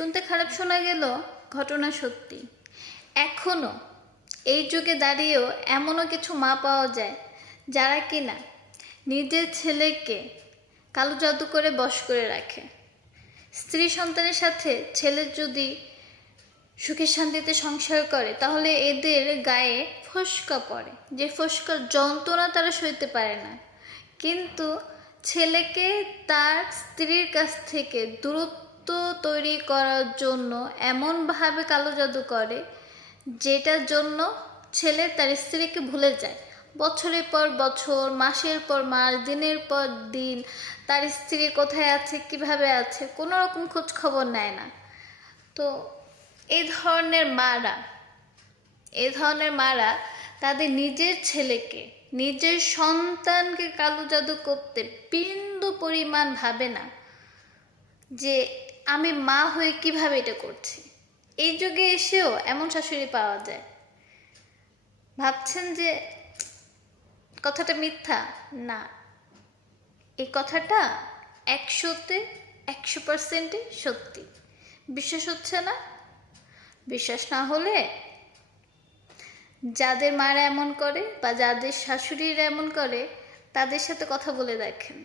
শুনতে খারাপ শোনা গেল, ঘটনা সত্যি। এখনও এই যুগে দাঁড়িয়েও এমনও কিছু মা পাওয়া যায় যারা কিনা নিজের ছেলেকে কালো জাদু করে বশ করে রাখে। স্ত্রী সন্তানের সাথে ছেলে যদি সুখে শান্তিতে সংসার করে তাহলে এদের গায়ে ফোস্কা পড়ে, যে ফোস্কার যন্ত্রণা তারা সইতে পারে না। কিন্তু ছেলেকে তার স্ত্রীর কাছ থেকে দূরত্ব তৈরি করার জন্য এমনভাবে কালো জাদু করে যেটার জন্য ছেলে তার স্ত্রীকে ভুলে যায়। বছরের পর বছর, মাসের পর মাস, দিনের পর দিন তার স্ত্রী কোথায় আছে, কিভাবে আছে, কোনো রকম খোঁজ খবর নেয় না। তো এই ধরনের মারা তাদের নিজের ছেলেকে, নিজের সন্তানকে কালো জাদু করতে বিন্দু পরিমাণ ভাবে না যে আমি মা হয়ে কিভাবে এটা করছি। এই যুগে এসেও এমন শাশুড়ি পাওয়া যায়। ভাবছেন যে কথাটা মিথ্যা? না, এই কথাটা 100-তে 100% সত্যি। বিশ্বাস হচ্ছে না? বিশ্বাস না হলে যাদের মারা এমন করে বা যাদের শাশুড়িরা এমন করে তাদের সাথে কথা বলে দেখেন।